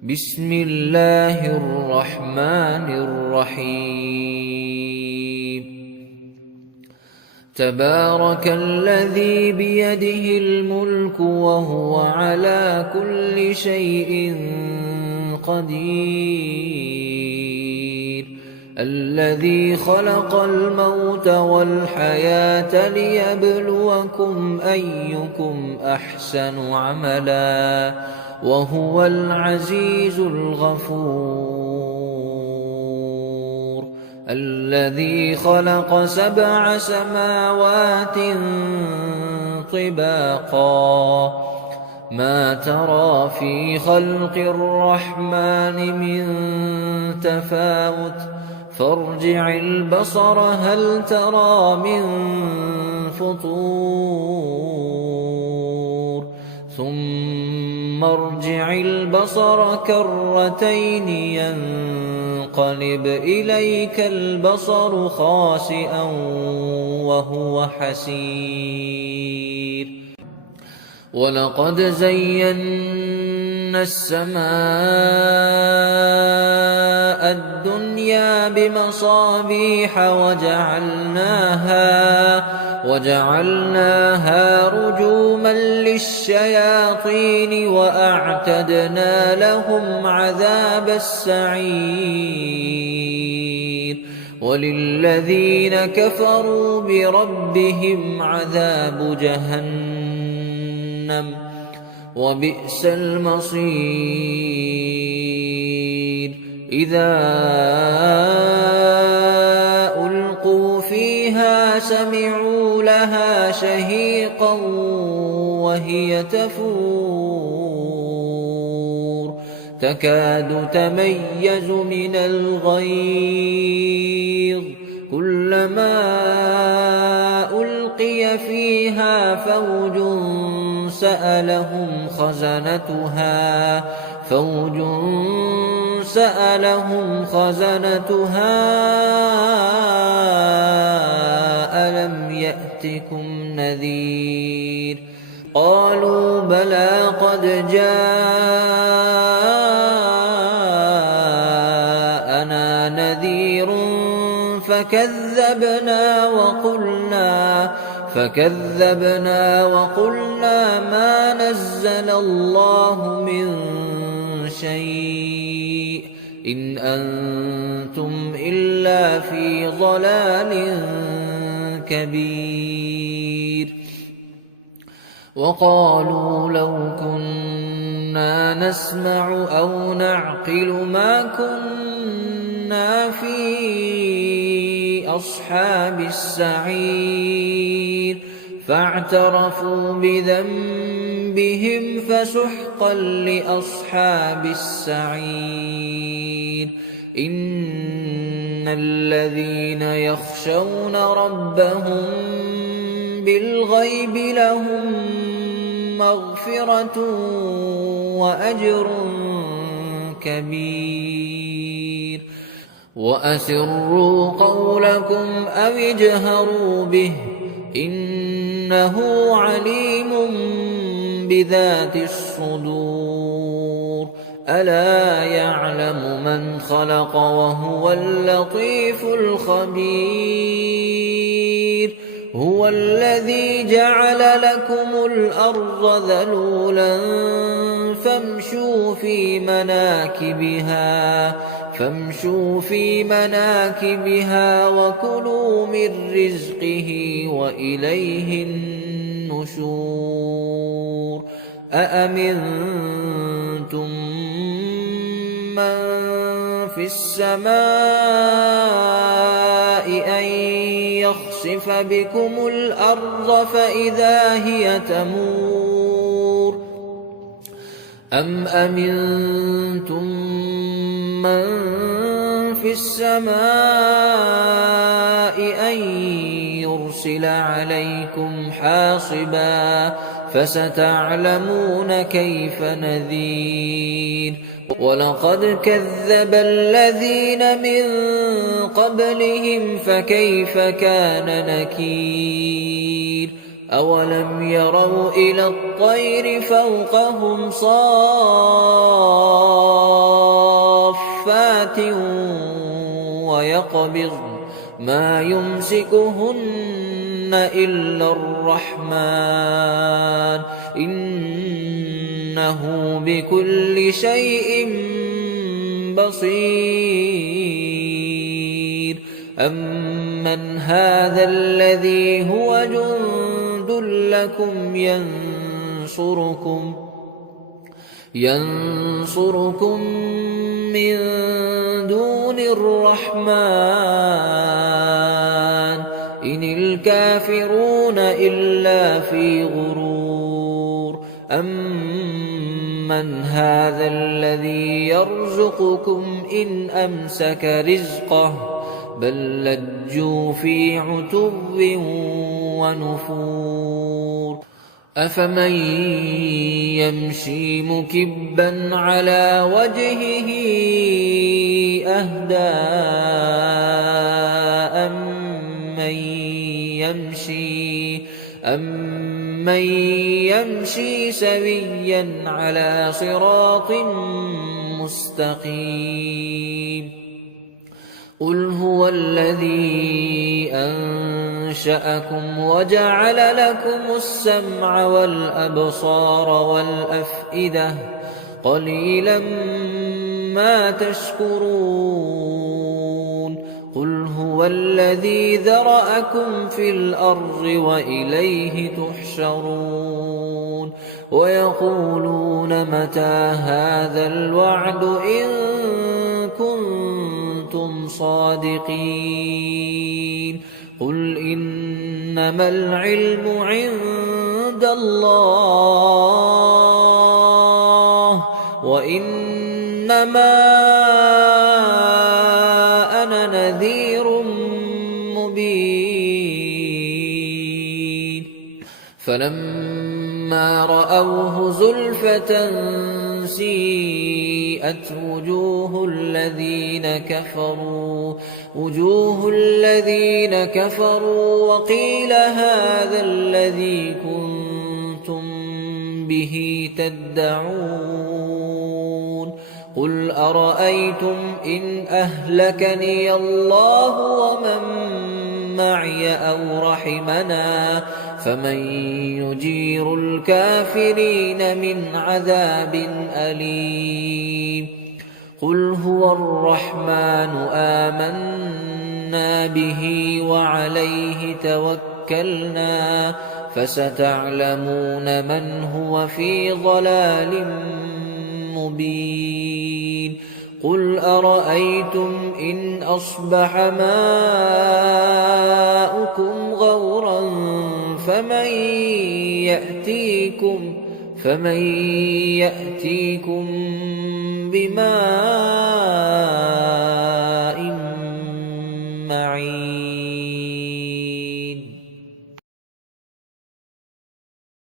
بسم الله الرحمن الرحيم تبارك الذي بيده الملك وهو على كل شيء قدير الذي خلق الموت والحياة ليبلوكم أيكم أحسن عملا وهو العزيز الغفور الذي خلق 7 سماوات طباقا ما ترى في خلق الرحمن من تفاوت فارجع البصر هل ترى من فطور ثم ارجع البصر كرتين ينقلب إليك البصر خاسئا وهو حسير ولقد زينا السماء الدنيا بمصابيح وجعلناها رجوما للشياطين وأعتدنا لهم عذاب السعير وللذين كفروا بربهم عذاب جهنم وبئس المصير إذا ألقوا فيها سمعوا لها شهيقا وهي تفور تكاد تميز من الغيظ كلما ألقي فيها فوج سألهم خزنتها ألم يأتكم نذير قالوا بلى قد جاءنا نذير فكذبنا وقلنا ما نزل الله من شيء إن أنتم إلا في ضلال كبير وقالوا لو كنا نسمع أو نعقل ما كنا في أصحاب السعير فاعترفوا بذنبهم فسحقا لأصحاب السعير إن الذين يخشون ربهم بالغيب لهم مغفرة وأجر كبير وأسروا قولكم أو اجهروا به إنه عليم بذات الصدور ألا يعلم من خلق وهو اللطيف الخبير هو الذي جعل لكم الأرض ذلولا فامشوا في مناكبها وكلوا من رزقه وإليه النشور أأمنتم من في السماء أن يخسف بكم الأرض فإذا هي تمور أم أمنتم من في السماء أن يرسل عليكم حاصبا فستعلمون كيف نذير ولقد كذب الذين من قبلهم فكيف كان نكير أَوَلَمْ يَرَوْا إِلَى الطَّيْرِ فَوْقَهُمْ صَافَّاتٍ وَيَقْبِضْنَ مَا يُمْسِكُهُنَّ إِلَّا الرَّحْمَنُ إِنَّهُ بِكُلِّ شَيْءٍ بَصِيرٌ أَمَّنْ هَذَا الَّذِي هُوَ جُندٌ لَّكُمْ يَنصُرُكُم مِّن دُونِ الرَّحْمَٰنِ إِنِ الْكَافِرُونَ إِلَّا فِي غُرُورٍ أَمَّنْ هَٰذَا الَّذِي يَرْزُقُكُمْ إِنْ أَمْسَكَ رِزْقَهُ بَل لَّجُّوا فِي عُتُوٍّ وَنُفُورٍ أَفَمَن يَمْشِي مُكِبًّا عَلَىٰ وَجْهِهِ أَهْدَىٰ أَمَّن يَمْشِي سَوِيًّا عَلَىٰ صِرَاطٍ مُّسْتَقِيمٍ قُلْ هُوَ الَّذِي أَنشَأَكُمْ وَجَعَلَ لَكُمُ السَّمْعَ وَالْأَبْصَارَ وَالْأَفْئِدَةَ قَلِيلًا مَّا تَشْكُرُونَ قُلْ هُوَ الَّذِي ذَرَأَكُمْ فِي الْأَرْضِ وَإِلَيْهِ تُحْشَرُونَ وَيَقُولُونَ مَتَىٰ هَٰذَا الْوَعْدُ إِن كُنتُمْ صَادِقِينَ قُلْ إِنَّمَا الْعِلْمُ عِندَ اللَّهِ وَإِنَّمَا أَنَا نَذِيرٌ مُّبِينٌ فَلَمَّا رَأَوْهُ زُلْفَةً سِيئَتْ وُجُوهُ الَّذِينَ كَفَرُوا وَقِيلَ هَٰذَا الَّذِي كُنتُم بِهِ تَدَّعُونَ قُلْ أَرَأَيْتُمْ إِنْ أَهْلَكَنِيَ اللَّهُ وَمَن مَّعِيَ أَوْ رَحِمَنَا فَمَن يُجِيرُ الْكَافِرِينَ مِنْ عَذَابٍ أَلِيمٍ قُلْ هُوَ الرَّحْمَٰنُ آمَنَّا بِهِ وَعَلَيْهِ تَوَكَّلْنَا فَسَتَعْلَمُونَ مَنْ هُوَ فِي ضَلَالٍ مُّبِينٍ قُلْ أَرَأَيْتُمْ إِنْ أَصْبَحَ مَاؤُكُمْ غَوْرًا فَمَن يَأْتِيكُم بِمَاءٍ